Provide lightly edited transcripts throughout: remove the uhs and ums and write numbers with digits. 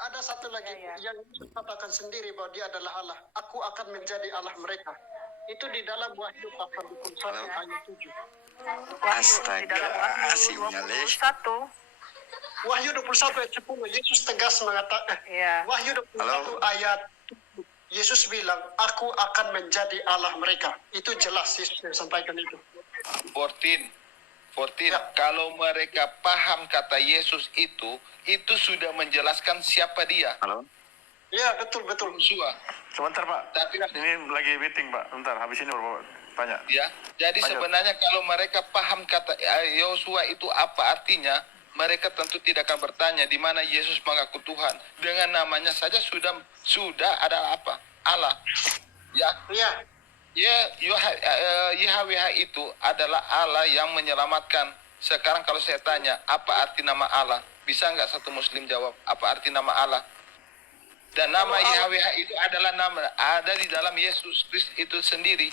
ada satu lagi yang katakan sendiri bahwa dia adalah Allah. Aku akan menjadi Allah mereka. Itu di dalam Wahyu pasal 21 ayat 7. Astaga, sinyal 21. Wahyu 21 ayat 10, Yesus tegas mengatakan, Wahyu 21 ayat 7, Yesus bilang, aku akan menjadi Allah mereka. Itu jelas Yesus yang sampaikan itu. 14. Ya. Kalau mereka paham kata Yesus itu sudah menjelaskan siapa dia. Halo? Ya, betul. Yosua. Sebentar Pak, Tapi ini lagi meeting Pak, bentar, habis ini baru tanya. ya, jadi Lanjut. sebenarnya kalau mereka paham kata Yosua itu apa artinya, mereka tentu tidak akan bertanya di mana Yesus mengaku Tuhan. Dengan namanya saja sudah ada apa? Allah. Ya. YHWH itu adalah Allah yang menyelamatkan. Sekarang kalau saya tanya, apa arti nama Allah? Bisa nggak satu Muslim jawab apa arti nama Allah? Dan nama YHWH itu adalah nama ada di dalam Yesus Kristus itu sendiri.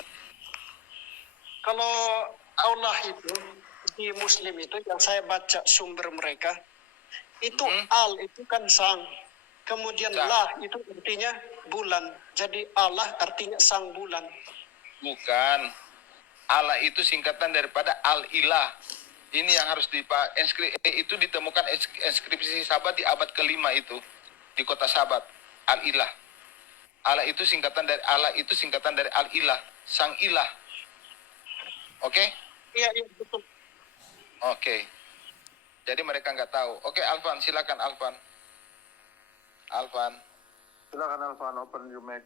Kalau Allah itu di Muslim itu yang saya baca sumber mereka itu al itu kan sang, kemudian Sang. lah itu artinya bulan, jadi Allah artinya sang bulan. Bukan. Allah itu singkatan daripada Al-Ilah. Ini yang harus itu ditemukan inskripsi Sabat di abad ke-5 itu di kota Sabat. Al-Ilah. Allah itu singkatan dari Al-Ilah, sang ilah. Oke? Iya betul. Oke. Jadi mereka nggak tahu. Oke, Alvan, silakan Alvan. Silakan Alvan, open your mic.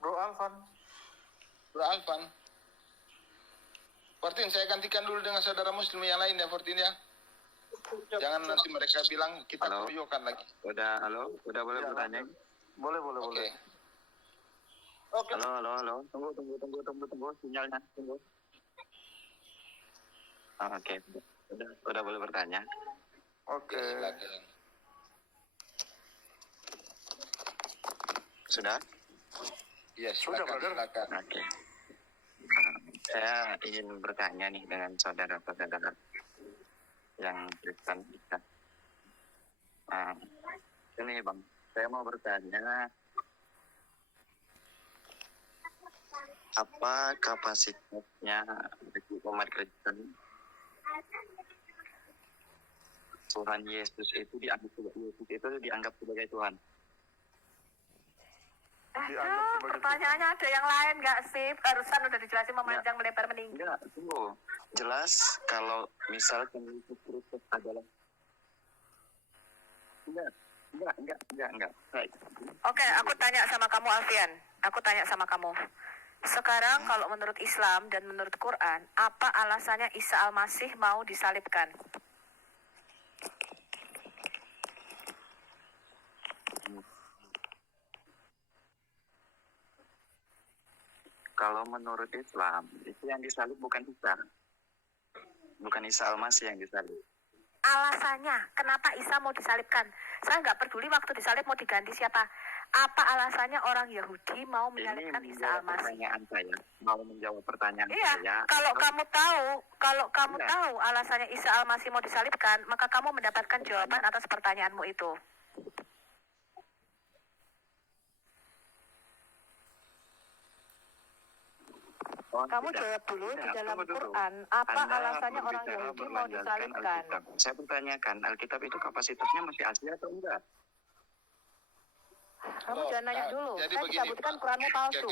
Bro Alvan. Fortin, saya gantikan dulu dengan saudara Muslim yang lain ya, Fortin ya. Jangan nanti mereka bilang kita keroyokan lagi. Udah boleh bertanya? Boleh. Oke. Halo. Tunggu sinyalnya, tunggu. Oke. Udah boleh bertanya? Oke. Silakan. Sudah? Iya, Sudah, brother. silakan. Oke. Saya ingin bertanya nih dengan saudara-saudara yang Kristen kita. Ini Bang, saya mau bertanya, apa kapasitasnya umat Kristen Tuhan Yesus itu dianggap sebagai Tuhan? Pertanyaannya ada yang lain nggak sih? Barusan udah dijelasin memanjang melebar meninggi. Enggak, tunggu. Jelas kalau misalkan Yesus Kristus adalah enggak. Baik. Oke, aku tanya sama kamu Alfian. Sekarang kalau menurut Islam dan menurut Quran, apa alasannya Isa Al-Masih mau disalibkan? Kalau menurut Islam, itu yang disalib bukan Isa. Bukan Isa Al-Masih yang disalib. Alasannya, kenapa Isa mau disalibkan? Saya nggak peduli waktu disalib mau diganti siapa. Apa alasannya orang Yahudi mau menyalibkan Isa Al-Masih? Pertanyaan saya, mau menjawab pertanyaan Iya, saya. kalau kamu tahu alasannya Isa Al-Masih mau disalibkan, maka kamu mendapatkan jawaban atas pertanyaanmu itu. Kamu jawab dulu di dalam Quran, apa alasannya orang Yahudi mau disalibkan? Saya bertanyakan, Alkitab itu kapasitasnya masih asli atau enggak? Kamu jangan nanya dulu. Saya bisa buktikan Quranmu palsu.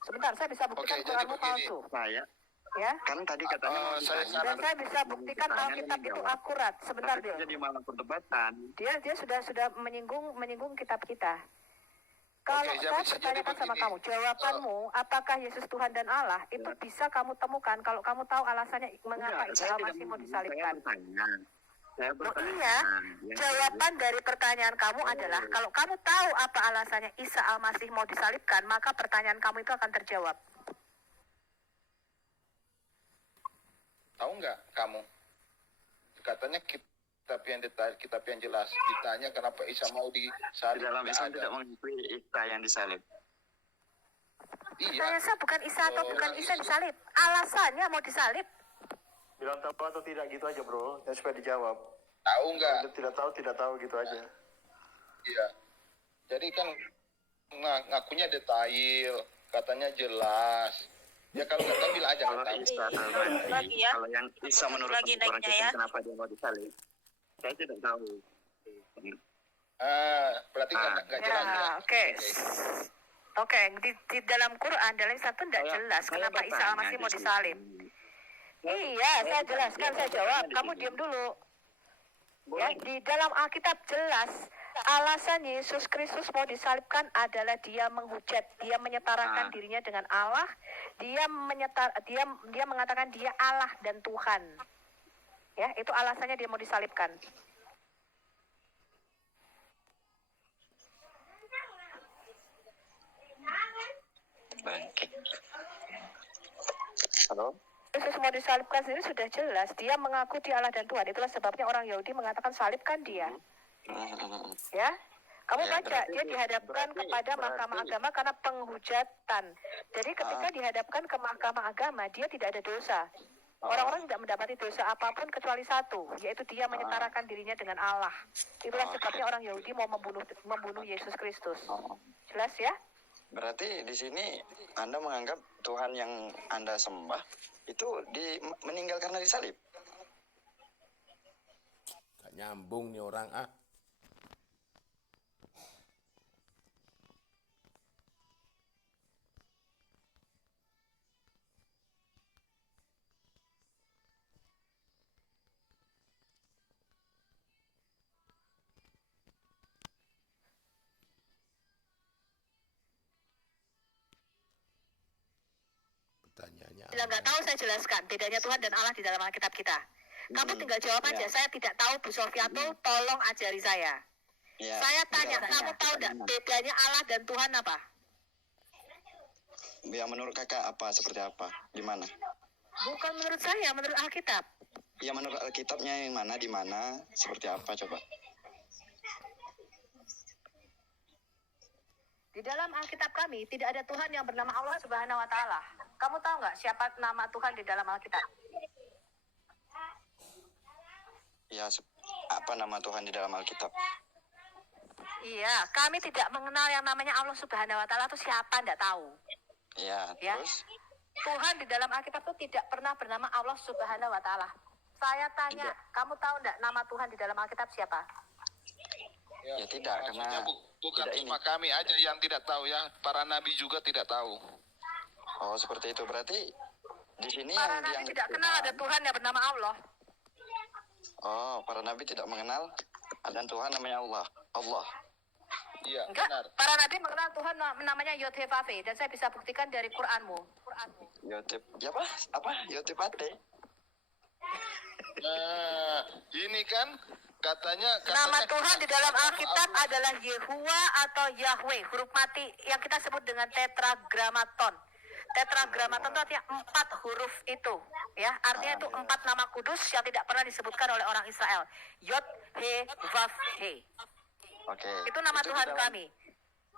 Sebentar, saya bisa buktikan Quranmu palsu. Saya Ya. kan tadi katanya mau ditanya. Dan saya bisa buktikan Alkitab itu akurat. Sebentar, Tapi Bil. jadi malah perdebatan. Dia sudah menyinggung kitab kita. Kalau Oke, saya jadi bertanyakan sama begini. kamu, jawabanmu, apakah Yesus Tuhan dan Allah, itu bisa kamu temukan kalau kamu tahu alasannya mengapa Enggak, Isa saya Al-Masih tidak mau mau- disalibkan. Saya Oh bertanya. iya, Yang jawaban dari pertanyaan kamu adalah kalau kamu tahu apa alasannya Isa Al-Masih mau disalibkan, maka pertanyaan kamu itu akan terjawab. Tahu nggak kamu? Katanya kitab yang jelas. Ditanya kenapa Isa mau di disalib? dalam Nggak Islam ada. tidak mengikuti Isa yang disalib. Pertanyaan saya bukan Isa atau Oh, bukan orang Isa Yesus. disalib. Alasannya mau disalib. Bilang tahu atau tidak gitu aja bro, ya supaya dijawab. Tahu nggak? Kalau tidak tahu gitu aja. Iya. Jadi kan ngakunya detail, katanya jelas. Ya kalau nggak tahu bilang aja Kalau nggak tahu. Isa Lagi ya. kalau yang Isa menurut Lagi orang naiknya Kristen ya. kenapa dia mau disalib? Saya tidak tahu. Berarti nggak jelas ya. Oke. Oke, di dalam Quran dalam satu tidak jelas Saya kenapa Isa bertanya Al-Masih di mau sini. disalib. Iya, saya jelaskan, saya jawab. Kamu diam dulu. Ya, di dalam Alkitab jelas alasan Yesus Kristus mau disalibkan adalah dia menghujat, dia menyetarakan dirinya dengan Allah, dia mengatakan dia Allah dan Tuhan. Ya, itu alasannya dia mau disalibkan. Bangke. Halo? Yesus mau disalibkan sendiri sudah jelas. Dia mengaku dia Allah dan Tuhan. Itulah sebabnya orang Yahudi mengatakan salibkan dia. Ya, kamu Ya, baca, dia dihadapkan kepada mahkamah agama karena penghujatan. Jadi ketika dihadapkan ke mahkamah agama, dia tidak ada dosa. Orang-orang tidak mendapati dosa apapun kecuali satu, yaitu dia menyetarakan dirinya dengan Allah. Itulah sebabnya orang Yahudi mau membunuh Yesus Kristus. Jelas ya? Berarti di sini Anda menganggap Tuhan yang Anda sembah itu meninggal karena disalib? Gak nyambung nih orang ah. Pertanyaannya Bila nggak tahu saya jelaskan bedanya Tuhan dan Allah di dalam Alkitab kita. Kamu tinggal jawab aja. Saya tidak tahu, Bu Sofiato, tolong ajari saya. Ya, Saya tanya, kamu tahu nggak bedanya Allah dan Tuhan apa? Ya, menurut kakak apa, seperti apa? Gimana? Bukan menurut saya, menurut Alkitab. Ya, menurut Alkitabnya yang mana, di mana, seperti apa coba? Di dalam Alkitab kami tidak ada Tuhan yang bernama Allah Subhanahu wa Ta'ala. Kamu tahu nggak siapa nama Tuhan di dalam Alkitab? Ya, apa nama Tuhan di dalam Alkitab? Iya, kami tidak mengenal yang namanya Allah Subhanahu wa Ta'ala itu siapa, nggak tahu. Ya, Ya. terus? Tuhan di dalam Alkitab itu tidak pernah bernama Allah Subhanahu wa Ta'ala. Saya tanya, kamu tahu nggak nama Tuhan di dalam Alkitab siapa? Ya, tidak, Maksudnya karena bukan tidak cuma kami aja yang tidak tahu ya, para nabi juga tidak tahu. Oh, seperti itu. Berarti di sini Para yang nabi dianggap tidak kenal ada Tuhan yang bernama Allah. Oh, para nabi tidak mengenal ada Tuhan namanya Allah. Allah. Iya, Enggak, benar. para nabi mengenal Tuhan namanya Yod-Heh-Vav-He, dan saya bisa buktikan dari Quranmu. Yotip. Ya apa? Apa? Yotipate. Nah, ini kan katanya Nama Tuhan di dalam Alkitab adalah Yehuwa atau Yahweh, huruf mati yang kita sebut dengan tetragrammaton. Tetragrammaton itu artinya 4 huruf itu, ya. Artinya itu 4 nama kudus yang tidak pernah disebutkan oleh orang Israel. Yod, He, Vav, He. Oke. Itu nama Tuhan kami.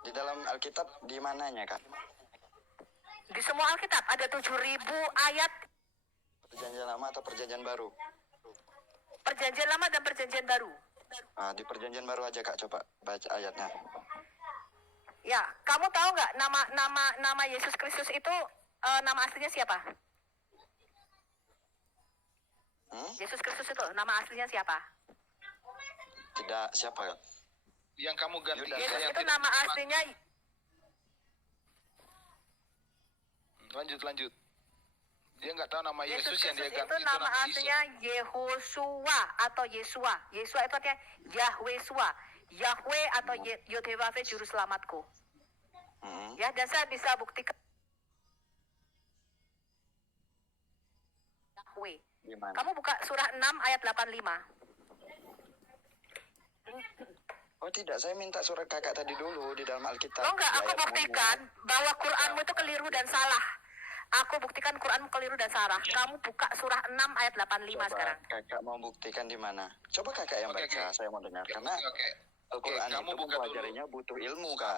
Di dalam Alkitab di mananya, Kak? Di semua Alkitab ada 7.000 ayat Perjanjian Lama atau Perjanjian Baru? Perjanjian Lama dan Perjanjian Baru. Di Perjanjian Baru aja, Kak, coba baca ayatnya. Ya, kamu tahu nggak nama Yesus Kristus itu nama aslinya siapa? Yesus Kristus itu nama aslinya siapa? Tidak, siapa, Kak? yang kamu ganti Yudas. Yesus yang itu tidak- nama aslinya. Lanjut. Dia nggak tahu nama Yesus yang dia Kristus ganti itu nama Isa. aslinya Yehosua atau Yesua. Yesua itu artinya Yahweh-Sua. Yahweh atau Yod-Heh-Vav-He juru selamatku. Ya, dan saya bisa buktikan Yahweh. Di mana? Kamu buka surah 6 ayat 85. Oh, tidak, saya minta surat kakak tadi dulu di dalam Alkitab. Oh enggak, Di aku ayat buktikan bahwa Quranmu itu keliru dan salah. Aku buktikan Quranmu keliru dan salah. Kamu buka surah 6 ayat 85 Coba sekarang. kakak mau buktikan di mana? Coba kakak yang Oke, baca, oke. saya mau dengar. Karena Oke. Al-Quran kamu itu buka dulu. mempelajarinya butuh ilmu, Kak.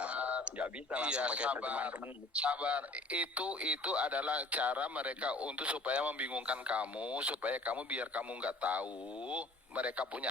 Nggak bisa langsung Iya, pakai terjemahan temen. sabar. Itu adalah cara mereka untuk supaya membingungkan kamu, supaya kamu biar kamu nggak tahu mereka punya